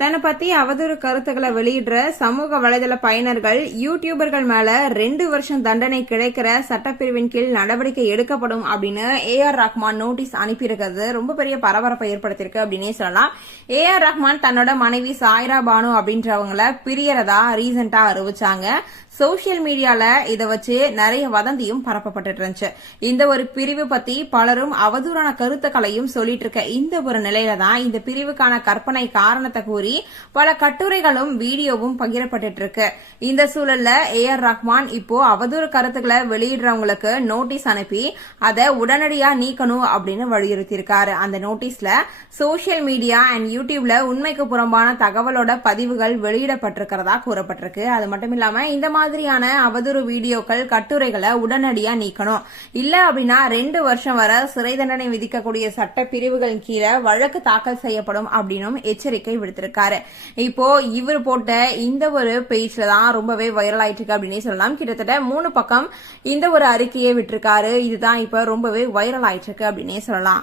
தன்னை பத்தி அவதூறு கருத்துக்களை வெளியிடுற சமூக வலைதள பயனர்கள் யூடியூபர்கள் மேல 2 வருஷம் தண்டனை கிடைக்கிற சட்டப்பிரிவின் கீழ் நடவடிக்கை எடுக்கப்படும் அப்படின்னு ஏஆர் ரஹ்மான் நோட்டீஸ் அனுப்பியிருக்கிறது ரொம்ப பெரிய பரபரப்பை ஏற்படுத்தியிருக்கு அப்படின்னே சொல்லலாம். ஏஆர் ரஹ்மான் தன்னோட மனைவி சாய்ரா பானு அப்படின்றவங்கள பிரியறதா ரீசெண்டா அறிவிச்சாங்க. சோசியல் மீடியால இதை வச்சு நிறைய வதந்தியும் பரப்பப்பட்டு இருந்துச்சு. இந்த ஒரு பிரிவு பத்தி பலரும் அவதூறான கருத்துக்களையும் சொல்லிட்டு இருக்க இந்த ஒரு நிலையில தான் இந்த பிரிவுக்கான கற்பனை காரணத்தை கூறி பல கட்டுரைகளும் வீடியோவும் பகிரப்பட்டு இருக்கு. இந்த சூழல்ல ஏஆர் ரஹ்மான் இப்போ அவதூறு கருத்துக்களை வெளியிடுறவங்களுக்கு நோட்டீஸ் அனுப்பி அதை உடனடியா நீக்கணும் அப்படின்னு வலியுறுத்தி இருக்காரு. அந்த நோட்டீஸ்ல சோசியல் மீடியா அண்ட் யூடியூப்ல உண்மைக்கு புறம்பான தகவலோட பதிவுகள் வெளியிடப்பட்டிருக்கிறதா கூறப்பட்டிருக்கு. அது மட்டும் இல்லாம இந்த மாதிரியான அவதூறு வீடியோக்கள் கட்டுரைகளை உடனடியா நீக்கணும், இல்ல அப்படின்னா 2 வருஷம் வரை சிறை தண்டனை விதிக்கக்கூடிய சட்ட பிரிவுகளின் கீழே வழக்கு தாக்கல் செய்யப்படும் அப்படின்னு எச்சரிக்கை விடுத்திருக்காரு. இப்போ இவர் போட்ட இந்த ஒரு பேஜ்ல தான் ரொம்பவே வைரல் ஆயிட்டு இருக்கு அப்படின்னு சொல்லலாம். கிட்டத்தட்ட 3 பக்கம் இந்த ஒரு அறிக்கையை விட்டிருக்காரு. இதுதான் இப்ப ரொம்பவே வைரல் ஆயிட்டு இருக்கு அப்படின்னே சொல்லலாம்.